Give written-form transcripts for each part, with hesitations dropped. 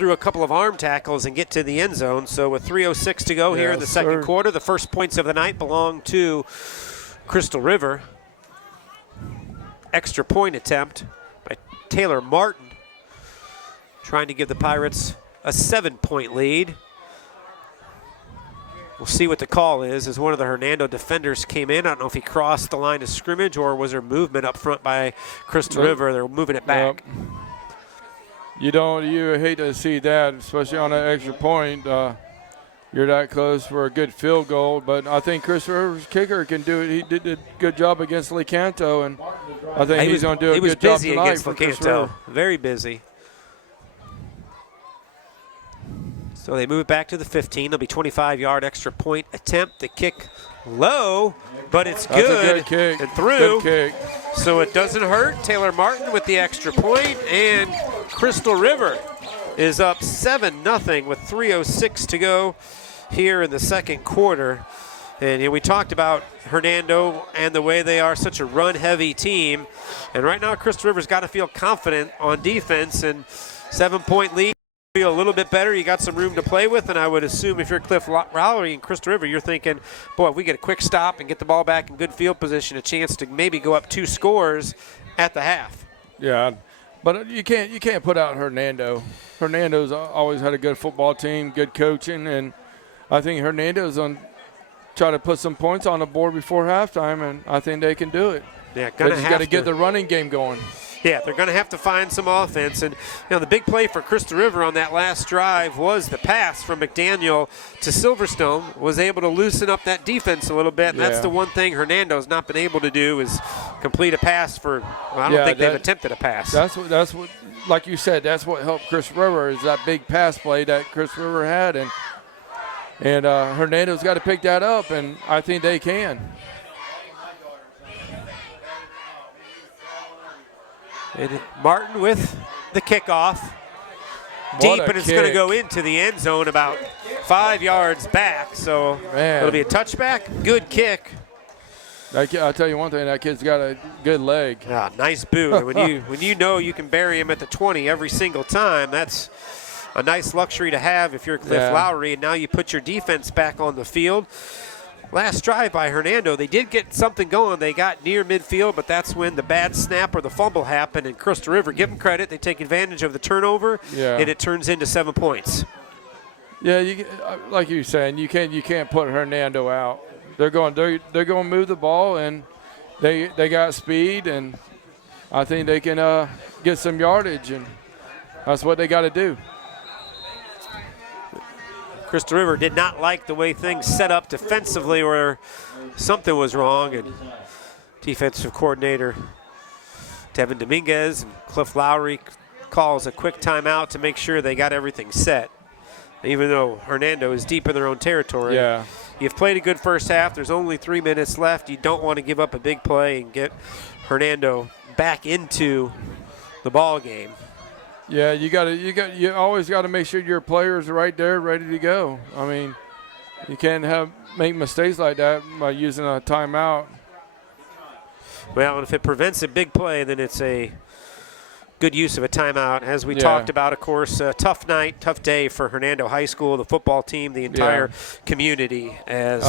through a couple of arm tackles and get to the end zone. So with 3:06 to go here in the second quarter, the first points of the night belong to Crystal River. Extra point attempt by Taylor Martin, trying to give the Pirates a 7-point lead. We'll see what the call is, as one of the Hernando defenders came in. I don't know if he crossed the line of scrimmage or was there movement up front by Crystal River. They're moving it back. You hate to see that, especially on an extra point. You're that close for a good field goal, but I think Crystal River's kicker can do it. He did a good job against Lecanto, and I think he's going to do a good job tonight for Crystal River. Very busy. So they move it back to the 15. There'll be 25-yard extra point attempt. The kick low, but it's good. That's a good kick. And through. Good kick. So it doesn't hurt. Taylor Martin with the extra point, and Crystal River is up 7-0 with 3:06 to go here in the second quarter. And we talked about Hernando and the way they are such a run-heavy team. And right now, Crystal River's got to feel confident on defense, and 7-point lead. Feel a little bit better. You got some room to play with, and I would assume if you're Cliff Lowry and Crystal River, you're thinking, boy, if we get a quick stop and get the ball back in good field position, a chance to maybe go up 2 scores at the half. Yeah, but you can't put out Hernando. Hernando's always had a good football team, good coaching, and I think Hernando's on try to put some points on the board before halftime, and I think they can do it. Yeah, they just got to get the running game going. Yeah, they're going to have to find some offense. And, the big play for Crystal River on that last drive was the pass from McDaniel to Silverstone, was able to loosen up that defense a little bit. And that's the one thing Hernando's not been able to do is complete a pass for, I don't think they've attempted a pass. That's what, like you said, that's what helped Crystal River is that big pass play that Crystal River had. And Hernando's got to pick that up, and I think they can. And Martin with the kickoff. Deep, and it's going to go into the end zone about 5 yards back. So it'll be a touchback. Good kick. I'll tell you one thing, that kid's got a good leg. Yeah, nice boot. when you know you can bury him at the 20 every single time, that's a nice luxury to have if you're Cliff Lowry. And now you put your defense back on the field. Last drive by Hernando, they did get something going. They got near midfield, but that's when the bad snap or the fumble happened. And Crystal River, give them credit, they take advantage of the turnover, and it turns into 7 points. Yeah, like you were saying, you can't put Hernando out. They're going to move the ball, and they got speed, and I think they can get some yardage, and that's what they got to do. Crystal River did not like the way things set up defensively, where something was wrong, and defensive coordinator Devin Dominguez and Cliff Lowry calls a quick timeout to make sure they got everything set. Even though Hernando is deep in their own territory. Yeah. You've played a good first half. There's only 3 minutes left. You don't want to give up a big play and get Hernando back into the ball game. Yeah, you always got to make sure your players are right there, ready to go. I mean, you can't make mistakes like that by using a timeout. Well, and if it prevents a big play, then it's a good use of a timeout. As we talked about, of course, a tough night, tough day for Hernando High School, the football team, the entire community. As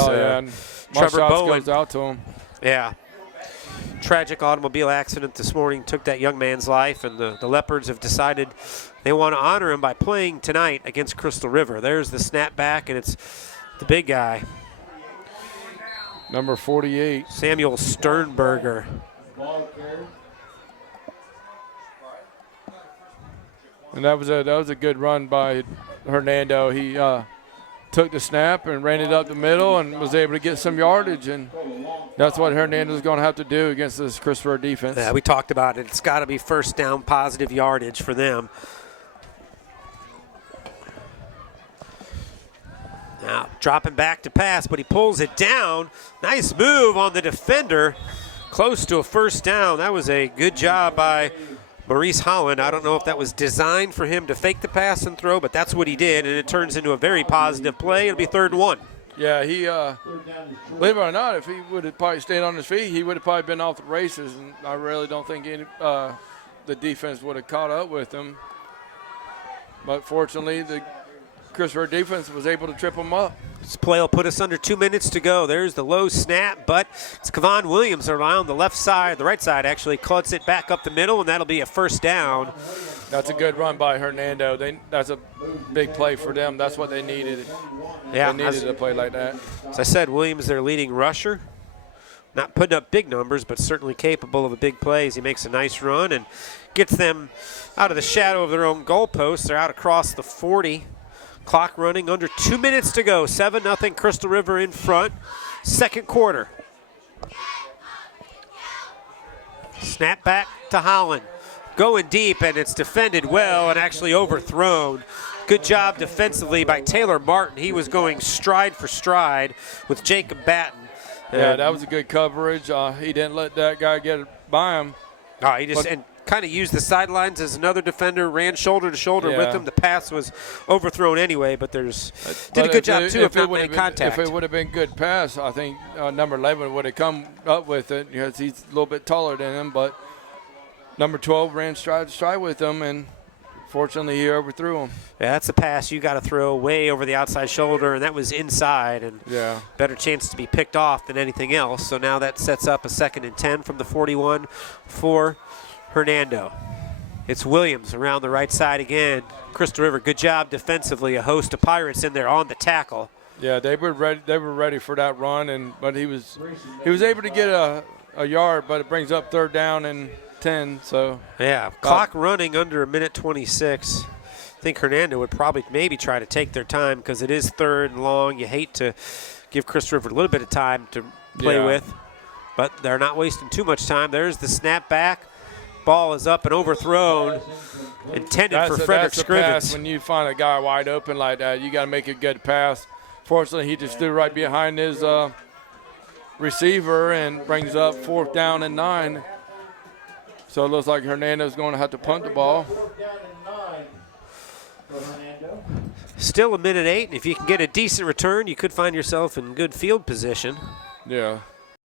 Trevor Bowen goes out to him. Yeah. Tragic automobile accident this morning took that young man's life, and the Leopards have decided they want to honor him by playing tonight against Crystal River. There's the snap back, and it's the big guy. Number 48. Samuel Sternberger. And that was a good run by Hernando. He took the snap and ran it up the middle and was able to get some yardage, and that's what Hernando's going to have to do against this Crystal River defense. Yeah, we talked about it. It's got to be first down positive yardage for them. Now dropping back to pass, but he pulls it down. Nice move on the defender. Close to a first down. That was a good job by Maurice Holland. I don't know if that was designed for him to fake the pass and throw, but that's what he did, and it turns into a very positive play. It'll be 3rd and 1. Yeah, he, believe it or not, if he would have probably stayed on his feet, he would have probably been off the races, and I really don't think the defense would have caught up with him. but fortunately the Chris River defense was able to trip them up. This play will put us under 2 minutes to go. There's the low snap, but it's Kevon Williams around the left side, the right side actually, cuts it back up the middle, and that'll be a first down. That's a good run by Hernando. That's a big play for them. That's what they needed. Yeah, they needed a play like that. As I said, Williams, their leading rusher. Not putting up big numbers, but certainly capable of a big play as he makes a nice run and gets them out of the shadow of their own goalposts. They're out across the 40. Clock running, under 2 minutes to go. 7-0 Crystal River in front. Second quarter. Snap back to Holland. Going deep, and it's defended well and actually overthrown. Good job defensively by Taylor Martin. He was going stride for stride with Jacob Batten. Yeah, that was a good coverage. He didn't let that guy get by him. He just kind of used the sidelines as another defender, ran shoulder to shoulder with him. The pass was overthrown anyway, but did a good job too of not making contact. If it would have been good pass, I think number 11 would have come up with it because he's a little bit taller than him. But number 12 ran stride to stride with him, and fortunately he overthrew him. Yeah, that's a pass you got to throw way over the outside shoulder, and that was inside, and better chance to be picked off than anything else. So now that sets up a 2nd and 10 from the 41 for Hernando. It's Williams around the right side again. Crystal River, good job defensively. A host of Pirates in there on the tackle. Yeah, they were ready. They were ready for that run, but he was able to get a yard, but it brings up 3rd down and 10. So clock running under 1:26. I think Hernando would probably maybe try to take their time because it is 3rd and long. You hate to give Crystal River a little bit of time to play with, but they're not wasting too much time. There's the snap back. Ball is up and overthrown, intended for Frederick Scrivens. When you find a guy wide open like that, you got to make a good pass. Fortunately, he just threw right behind his receiver and brings up 4th down and 9. So it looks like Hernando's going to have to punt the ball. Still 1:08, and if you can get a decent return, you could find yourself in good field position. Yeah.